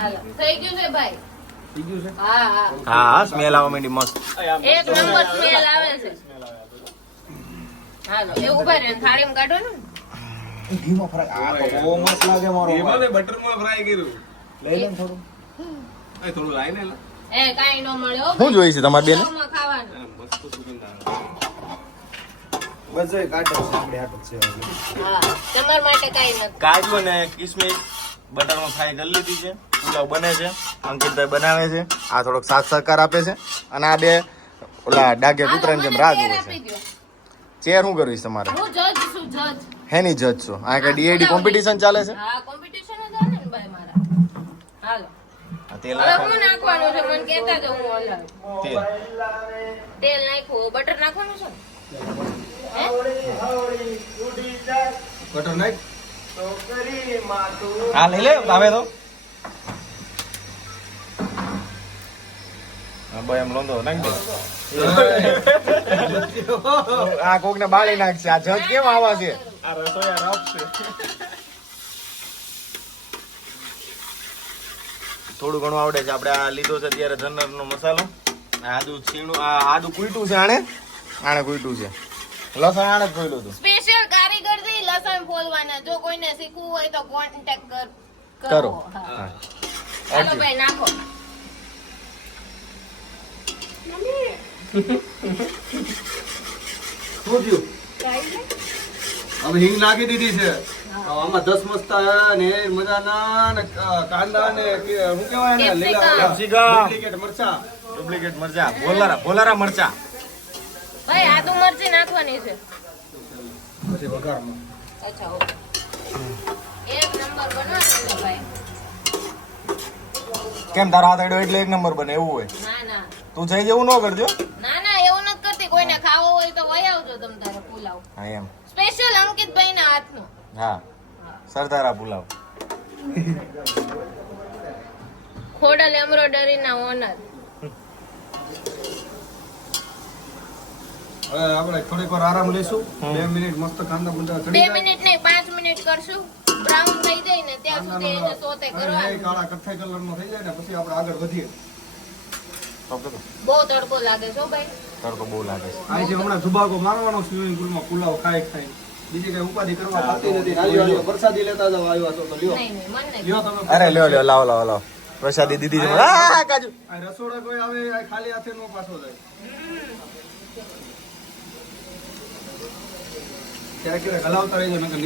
હાલો થઈ ગયું છે ભાઈ થઈ ગયું છે? હા હા હા સ્મેલ આવવા માંડી મસ્ત. એક નંબર સ્મેલ આવે છે હાલો એ ઉભા રહે થાળીમાં કાઢો ને ઘીમાં ફ્રાય. આ તો બહુ મસ્ત લાગે મારો એમાં ભાઈ. ને બટરમાં ફ્રાય કર્યું. લઈ લે ને થોડું. એ થોડું લાઈ ને એ કાઈ નો મળે હો શું જોઈએ છે તમારે બેન? ભાઈ ખાવાનું મસ્ત સુગંધ આવે. બસ એ કાઢે છે આપણે હાથ જ છે. હા તમારા માટે કાઈ નથી કાજુ અને કિસમિસ બટરમાં ફ્રાય કરી લીધી છે. પુલાવ બને છે, અંકિતભાઈ બનાવે છે. આ થોડોક સાથ સહકાર આપે છે અને આ બે ઓલા ડાગે કૂતરાની જેમ રાહ જોવે છે. ચેર શું કરવી છે તમારે? હું જજ છું જજ હેની જજ છો? આ કે ડીએડી કોમ્પિટિશન ચાલે છે? હા કોમ્પિટિશન જ આવે ને ભાઈ મારા હાલો આ તેલ હવે હું નાખવાનું છે મને કહેતા જાવ હું હલાવું તેલ તેલ નાખ્યું બટર નાખવાનું છે ને હે? બટર નાખ. હા લઈ લે આવે તો હા ભાઈ એમ લોંદો નાખ દે. આ કોક ને બાળી નાખશે. આ જજ કેમ આવા છે? આ રસોઈયા રફ છે. થોડું ઘણું આવડે છે. આપણે આ લીધો છે અત્યારે ધનર નો મસાલો. આદુ છીણું, આ આદુ કૂટ્યું છે આણે કૂટ્યું છે. લસણ આણે જ ખોલ્યું હતું. સ્પેશિયલ કારીગર થી લસણ ફોલવાના જો કોઈને શીખવું હોય તો કોન્ટેક્ટ કરો. હા. હા. ચાલો ભાઈ નાખો શું થયું? હવે હિંગ નાખી દીધી છે. આમાં 10 મસ્તા ને મજાના ને કાંદા ને શું કહેવાય ને લીલા કેપ્સિકમ, ડુપ્લિકેટ મરચા. ડુપ્લિકેટ મરચા, ભોલારા મરચા. ભાઈ આદુ મરચી નાખવાની છે પછી વઘારમાં. અચ્છા ઓકે એક નંબર બનાવવાનો છે ભાઈ કેમ તારા હાથ અડ્યો એટલે એક નંબર બને એવું હોય? ના ના તું જઈ જેવું ન કરજો. ના ના એવું નથી કરતી કોઈને ખાવો હોય તો વહી આવજો તમ તારે પુલાવ હા એમ. સ્પેશિયલ અંકિતભાઈ ના હાથનું હા સરદારા પુલાવ. ખોડલ એમ્બ્રોઇડરી ના ઓનર હવે આપણે થોડીક વાર આરામ લઈશું. 2 મિનિટ મસ્ત કાંદા મુંડા 2 ચડી જાય. મિનિટ નહીં 5 મિનિટ કરશું બ્રાઉન થઈ જાય ને ત્યાં સુધી એને સોતે અને કરવાનું કાળા કથ્થાઈ કલરનો થઈ જાય ને પછી આપણે આગળ વધીએ. બહુ તડકો લાગે છો ભાઈ તડકો બહુ લાગે છે. આ જે હમણાં ધુબાકો મારવાનો સ્વિમિંગ પુલમાં પુલાવ ખાઈ બીજી કઈ ઉપાધિ કરવા થતી નથી. હાલ્યો પ્રસાદી લેતા જાવ આવ્યા છો તો લ્યો. નહીં નહીં મને નહીં લ્યો તમે. અરે લ્યો લાવો પ્રસાદી દીધી છે. આ કાજુ આ રસોડા કોઈ આવે આ ખાલી હાથે નો પાછો જાય. ક્યારેક ક્યારેક હલાવતા રહેજો નકર